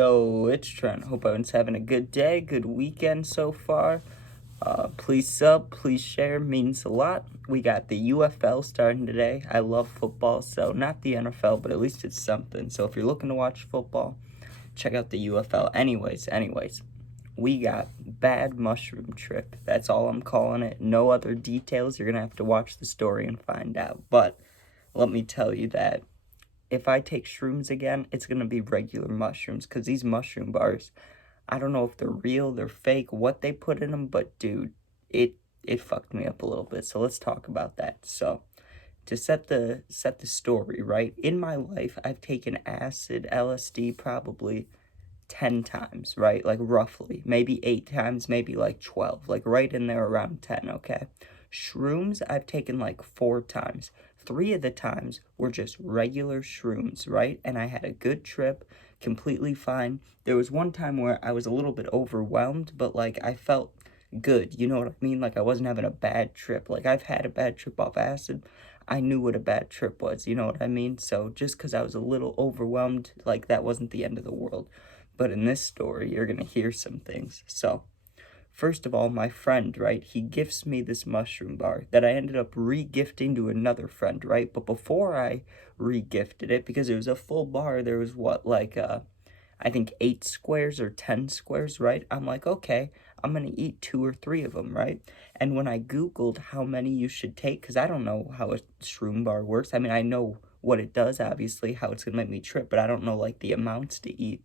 Yo, it's Trent. Hope everyone's having a good day, good weekend so far. Please sub, please share, means a lot. We got the UFL starting today. I love football, so not the NFL, but at least it's something. So if you're looking to watch football, check out the UFL. Anyways, we got Bad Mushroom Trip. That's all I'm calling it. No other details. You're gonna have to watch the story and find out. But let me tell you that if I take shrooms again, it's gonna be regular mushrooms, because these mushroom bars, I don't know if they're real, they're fake, what they put in them, but dude, it fucked me up a little bit. So let's talk about that. So to set the story, right? In my life, I've taken acid, LSD probably 10 times, right? Like roughly, maybe 8 times, maybe like 12, like right in there around 10, okay? Shrooms, I've taken like 4 times. 3 of the times were just regular shrooms, right? And I had a good trip, completely fine. There was one time where I was a little bit overwhelmed, but like I felt good, you know what I mean? Like I wasn't having a bad trip. Like I've had a bad trip off acid. I knew what a bad trip was, you know what I mean? So just because I was a little overwhelmed, like that wasn't the end of the world. But in this story, you're gonna hear some things. So, first of all, my friend, right, he gifts me this mushroom bar that I ended up re-gifting to another friend, right? But before I re-gifted it, because it was a full bar, there was what, like, I think 8 squares or 10 squares, right? I'm like, okay, I'm gonna eat 2 or 3 of them, right? And when I Googled how many you should take, because I don't know how a shroom bar works. I mean, I know what it does, obviously, how it's gonna make me trip, but I don't know, like, the amounts to eat.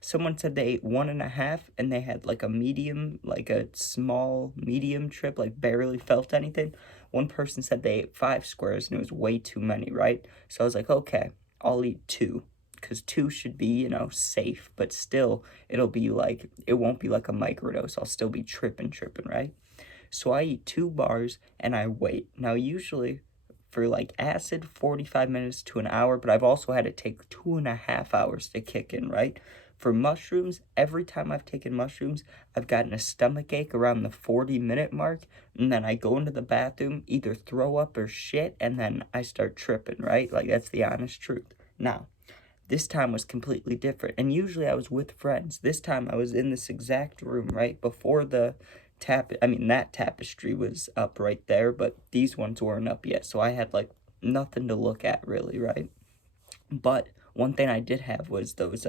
Someone said they ate 1.5 and they had like a medium, like a small medium trip, like barely felt anything. One person said they ate 5 squares and it was way too many, right? So I was like, okay, I'll eat 2, because 2 should be, safe, but still it'll be like, it won't be like a microdose. I'll still be tripping, right? So I eat 2 bars and I wait. Now, usually for like acid, 45 minutes to an hour, but I've also had it take 2.5 hours to kick in, right? For mushrooms, every time I've taken mushrooms, I've gotten a stomach ache around the 40-minute mark, and then I go into the bathroom, either throw up or shit, and then I start tripping, right? Like, that's the honest truth. Now, this time was completely different, and usually I was with friends. This time I was in this exact room, right? Before that tapestry was up right there, but these ones weren't up yet, so I had, like, nothing to look at, really, right? But one thing I did have was those,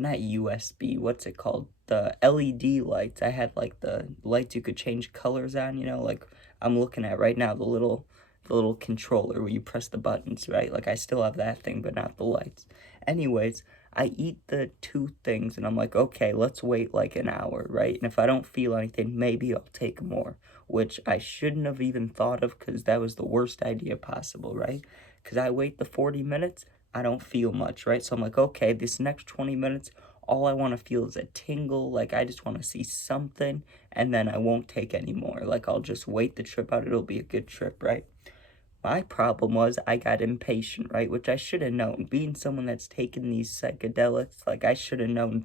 not USB, what's it called? The LED lights. I had like the lights you could change colors on, like I'm looking at right now, the little controller where you press the buttons, right? Like I still have that thing, but not the lights. Anyways, I eat the 2 things and I'm like, okay, let's wait like an hour, right? And if I don't feel anything, maybe I'll take more, which I shouldn't have even thought of, because that was the worst idea possible, right? Because I wait the 40 minutes, I don't feel much, right? So I'm like, okay, this next 20 minutes, all I want to feel is a tingle. Like, I just want to see something, and then I won't take any more. Like, I'll just wait the trip out. It'll be a good trip, right? My problem was I got impatient, right? Which I should have known. Being someone that's taken these psychedelics, like, I should have known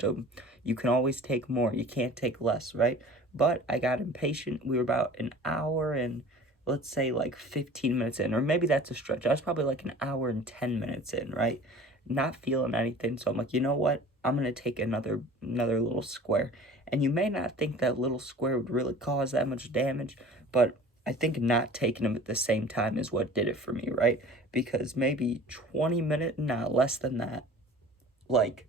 you can always take more. You can't take less, right? But I got impatient. We were about an hour and, let's say, like 15 minutes in, or maybe that's a stretch. I was probably like an hour and 10 minutes in, right? Not feeling anything. So I'm like, you know what? I'm gonna take another little square. And you may not think that little square would really cause that much damage, but I think not taking them at the same time is what did it for me, right? Because maybe 20 minutes, not less than that, like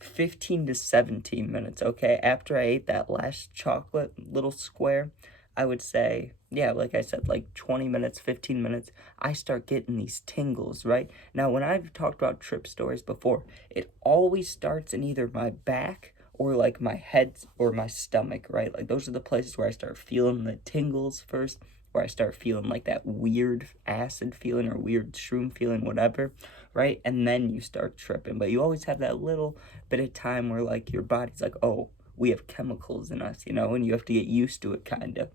15 to 17 minutes, okay? After I ate that last chocolate little square, I would say, yeah, like I said, like 20 minutes, 15 minutes, I start getting these tingles, right? Now, when I've talked about trip stories before, it always starts in either my back or like my head or my stomach, right? Like those are the places where I start feeling the tingles first, where I start feeling like that weird acid feeling or weird shroom feeling, whatever, right? And then you start tripping. But you always have that little bit of time where like your body's like, oh, we have chemicals in us, and you have to get used to it, kind of.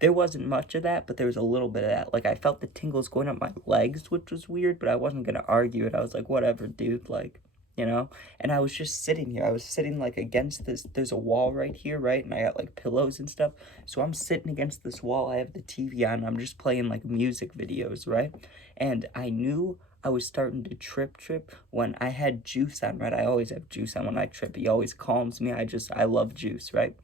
There wasn't much of that, but there was a little bit of that. Like, I felt the tingles going up my legs, which was weird, but I wasn't going to argue it. I was like, whatever, dude, like, And I was just sitting here. I was sitting, like, against this. There's a wall right here, right? And I got, like, pillows and stuff. So I'm sitting against this wall. I have the TV on. I'm just playing, like, music videos, right? And I knew I was starting to trip when I had Juice on, right? I always have Juice on when I trip. He always calms me. I love Juice, right?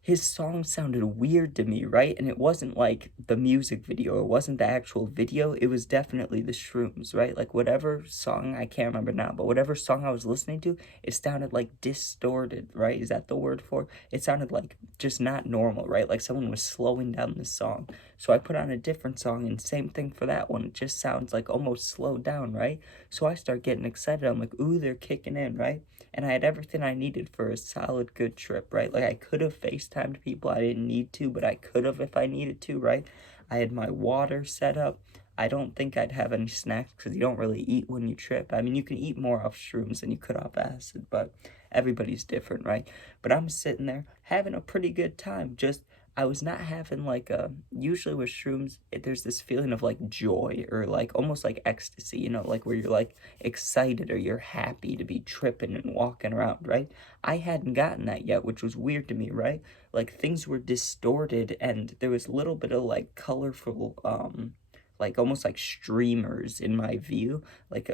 His song sounded weird to me, right? And it wasn't like the music video, it wasn't the actual video, it was definitely the shrooms, right? Like whatever song, I can't remember now, but whatever song I was listening to, it sounded like distorted, right? Is that the word for it? It sounded like just not normal, right? Like someone was slowing down the song. So I put on a different song, and same thing for that one. It just sounds like almost slowed down, right? So I start getting excited. I'm like, ooh, they're kicking in, right? And I had everything I needed for a solid, good trip, right? Like I could have FaceTimed people. I didn't need to, but I could have if I needed to, right? I had my water set up. I don't think I'd have any snacks because you don't really eat when you trip. I mean, you can eat more off shrooms than you could off acid, but everybody's different, right? But I'm sitting there having a pretty good time. Just I was not having like a, usually with shrooms, there's this feeling of like joy or like almost like ecstasy, you know, like where you're like excited or you're happy to be tripping and walking around, right? I hadn't gotten that yet, which was weird to me, right? Like things were distorted and there was a little bit of like colorful, like almost like streamers in my view, like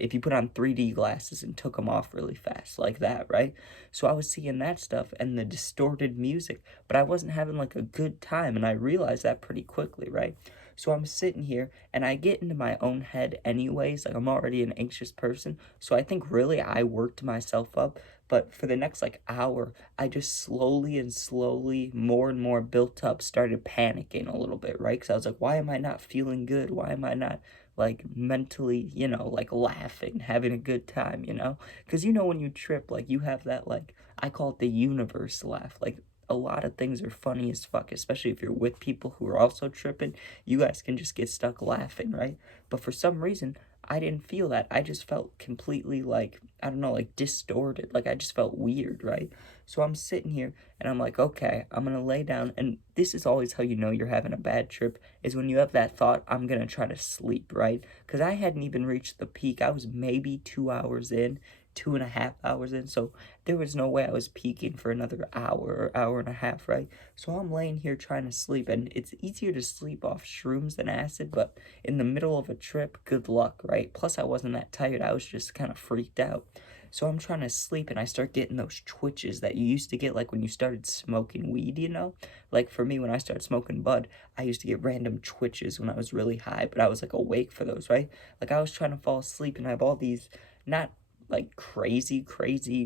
if you put on 3D glasses and took them off really fast, like that, right? So I was seeing that stuff and the distorted music, but I wasn't having like a good time, and I realized that pretty quickly, right? So I'm sitting here and I get into my own head anyways, like I'm already an anxious person. So I think really I worked myself up, but for the next like hour, I just slowly and slowly, more and more built up, started panicking a little bit, right? Because I was like, why am I not feeling good? Why am I not like mentally, like laughing, having a good time, you know? Because when you trip, like you have that, like, I call it the universe laugh. Like, a lot of things are funny as fuck, especially if you're with people who are also tripping. You guys can just get stuck laughing, right? But for some reason, I didn't feel that. I just felt completely like, I don't know, like distorted. Like I just felt weird, right? So I'm sitting here and I'm like, okay, I'm gonna lay down. And this is always how you know you're having a bad trip, is when you have that thought, I'm gonna try to sleep, right? Because I hadn't even reached the peak. I was maybe 2 hours in, 2.5 hours in. So there was no way I was peaking for another hour or hour and a half, right? So I'm laying here trying to sleep, and it's easier to sleep off shrooms than acid, but in the middle of a trip, good luck, right? Plus, I wasn't that tired, I was just kind of freaked out. So I'm trying to sleep, and I start getting those twitches that you used to get like when you started smoking weed, you know? Like for me, when I started smoking bud, I used to get random twitches when I was really high, but I was like awake for those, right? Like I was trying to fall asleep, and I have all these, not like crazy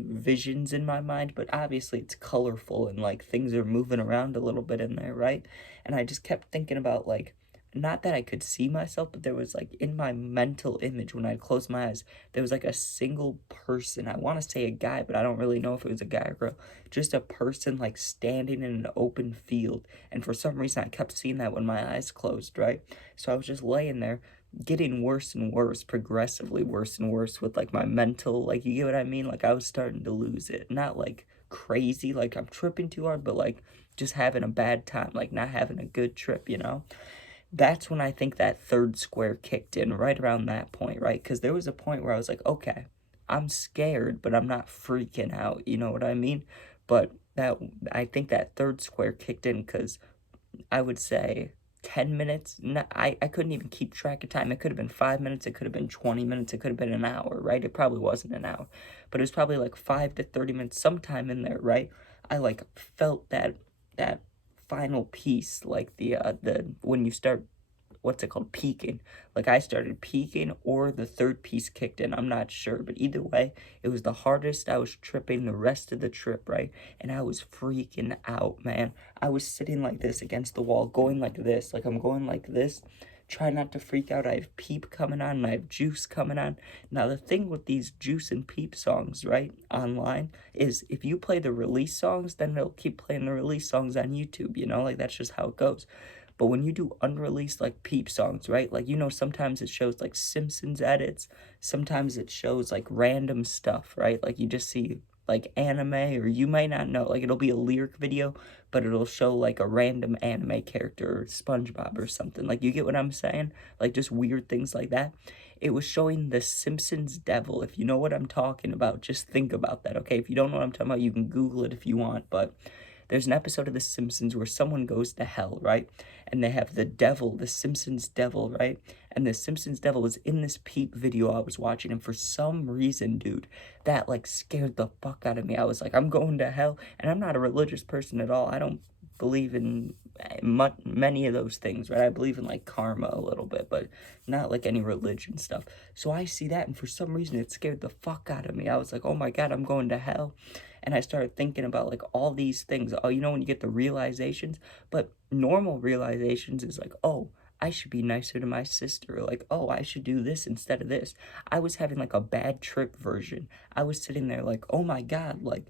visions in my mind, but obviously it's colorful and like things are moving around a little bit in there, right? And I just kept thinking about like, not that I could see myself, but there was like in my mental image when I'd close my eyes, there was like a single person. I want to say a guy, but I don't really know if it was a guy or girl. Just a person like standing in an open field. And for some reason, I kept seeing that when my eyes closed, right? So I was just laying there getting worse and worse, progressively worse and worse with like my mental, like you get what I mean? Like I was starting to lose it. Not like crazy, like I'm tripping too hard, but like just having a bad time, like not having a good trip, you know? That's when I think that third square kicked in, right around that point, right? Because there was a point where I was like, okay, I'm scared, but I'm not freaking out, you know what I mean? But that, I think that third square kicked in because I would say 10 minutes. No, I couldn't even keep track of time. It could have been 5 minutes. It could have been 20 minutes. It could have been an hour, right? It probably wasn't an hour, but it was probably like 5 to 30 minutes, sometime in there, right? I like felt that final piece, like the when you start, what's it called, peaking. Like I started peaking or the third piece kicked in, I'm not sure, but either way, it was the hardest. I was tripping the rest of the trip, right? And I was freaking out, man. I was sitting like this against the wall, going like this, like I'm going like this. Try not to freak out. I have Peep coming on and I have Juice coming on. Now, the thing with these Juice and Peep songs, right, online, is if you play the release songs, then they'll keep playing the release songs on YouTube, you know? Like, that's just how it goes. But when you do unreleased, like, Peep songs, right, like, sometimes it shows, like, Simpsons edits. Sometimes it shows, like, random stuff, right? Like, you just see, like, anime, or you might not know. Like, it'll be a lyric video, but it'll show like a random anime character or SpongeBob or something. Like, you get what I'm saying? Like, just weird things like that. It was showing the Simpsons Devil. If you know what I'm talking about, just think about that, okay? If you don't know what I'm talking about, you can Google it if you want, but There's an episode of The Simpsons where someone goes to hell, right? And they have the devil, the Simpsons devil, right? And the Simpsons devil was in this Peep video I was watching, and for some reason, dude, that like scared the fuck out of me. I was like, I'm going to hell, and I'm not a religious person at all. I don't believe in many of those things, right? I believe in like karma a little bit, but not like any religion stuff. So I see that, and for some reason it scared the fuck out of me. I was like, oh my god, I'm going to hell. And I started thinking about like all these things. Oh, you know, when you get the realizations, but normal realizations is like, oh, I should be nicer to my sister. Like, oh, I should do this instead of this. I was having like a bad trip version. I was sitting there like, oh my god, like,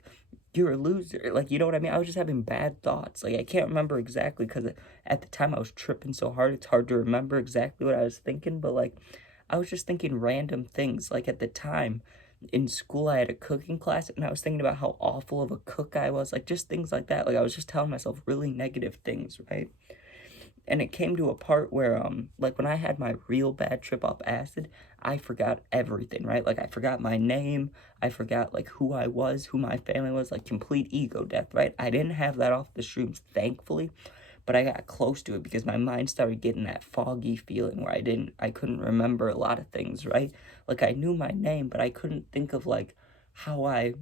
you're a loser. Like, you know what I mean? I was just having bad thoughts. Like, I can't remember exactly because at the time I was tripping so hard, it's hard to remember exactly what I was thinking. But, like, I was just thinking random things. Like, at the time in school, I had a cooking class, and I was thinking about how awful of a cook I was. Like, just things like that. Like, I was just telling myself really negative things, right? And it came to a part where, like, when I had my real bad trip off acid, I forgot everything, right? Like, I forgot my name, I forgot, like, who I was, who my family was, like, complete ego death, right? I didn't have that off the shrooms, thankfully, but I got close to it because my mind started getting that foggy feeling where I couldn't remember a lot of things, right? Like, I knew my name, but I couldn't think of, like, how I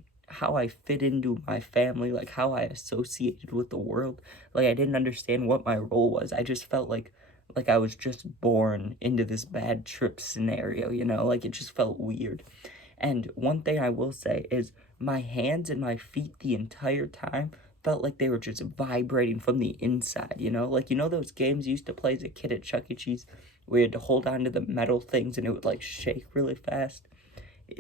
fit into my family, like how I associated with the world. Like I didn't understand what my role was. I just felt like I was just born into this bad trip scenario, you know? Like it just felt weird. And one thing I will say is my hands and my feet the entire time felt like they were just vibrating from the inside, you know? Like, you know those games you used to play as a kid at Chuck E. Cheese where you had to hold on to the metal things and it would like shake really fast?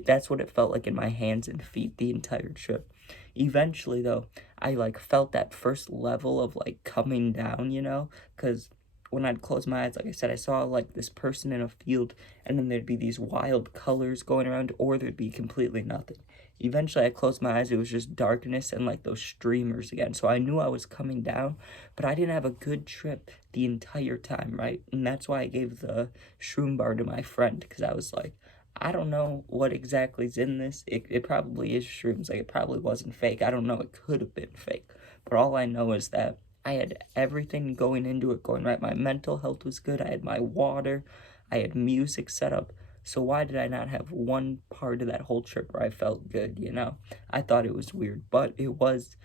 That's what it felt like in my hands and feet the entire trip. Eventually, though, I like felt that first level of like coming down, you know, because when I'd close my eyes, like I said, I saw like this person in a field, and then there'd be these wild colors going around, or there'd be completely nothing. Eventually, I closed my eyes, it was just darkness and like those streamers again. So I knew I was coming down, but I didn't have a good trip the entire time, right? And that's why I gave the shroom bar to my friend, because I was like, I don't know what exactly is in this. It probably is shrooms. Like, it probably wasn't fake. I don't know. It could have been fake. But all I know is that I had everything going into it going right. My mental health was good. I had my water. I had music set up. So why did I not have one part of that whole trip where I felt good, you know? I thought it was weird, but it was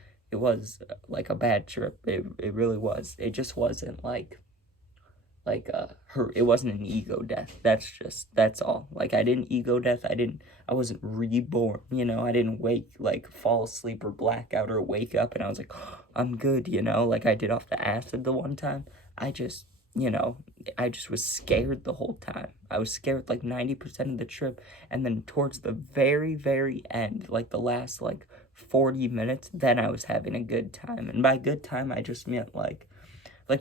like a bad trip. It really was. It just wasn't like it wasn't an ego death. That's all. Like I didn't ego death. I wasn't reborn, you know. I didn't fall asleep or black out or wake up and I was like, oh, I'm good, you know, like I did off the acid the one time. I just, you know, I just was scared the whole time. I was scared like 90% of the trip, and then towards the very, very end, like the last like 40 minutes, then I was having a good time. And by good time I just meant like,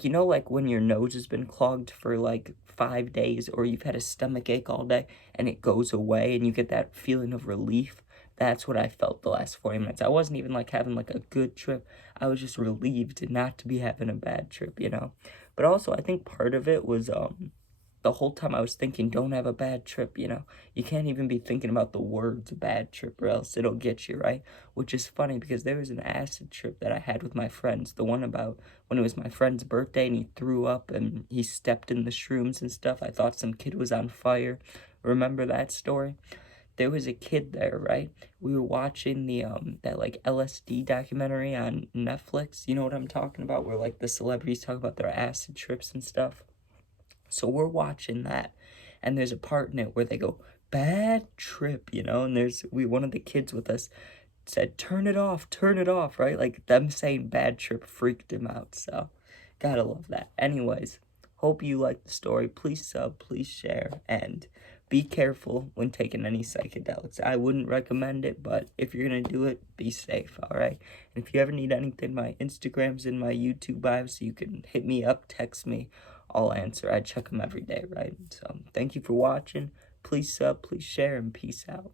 you know, like when your nose has been clogged for like 5 days, or you've had a stomach ache all day and it goes away and you get that feeling of relief. That's what I felt the last 40 minutes. I wasn't even like having like a good trip. I was just relieved not to be having a bad trip, you know? But also, I think part of it was, the whole time I was thinking, don't have a bad trip, you know? You can't even be thinking about the words bad trip or else it'll get you, right? Which is funny because there was an acid trip that I had with my friends. The one about when it was my friend's birthday and he threw up and he stepped in the shrooms and stuff. I thought some kid was on fire. Remember that story? There was a kid there, right? We were watching the that like LSD documentary on Netflix. You know what I'm talking about? Where like the celebrities talk about their acid trips and stuff. So we're watching that, and there's a part in it where they go, bad trip, you know, and one of the kids with us said, turn it off, right? Like them saying bad trip freaked him out, so gotta love that. Anyways, hope you like the story. Please sub, please share, and be careful when taking any psychedelics. I wouldn't recommend it, but if you're gonna do it, be safe, alright? And if you ever need anything, my Instagram's in my YouTube bio, so you can hit me up, text me, I'll answer. I check them every day, right? So thank you for watching. Please sub, please share, and peace out.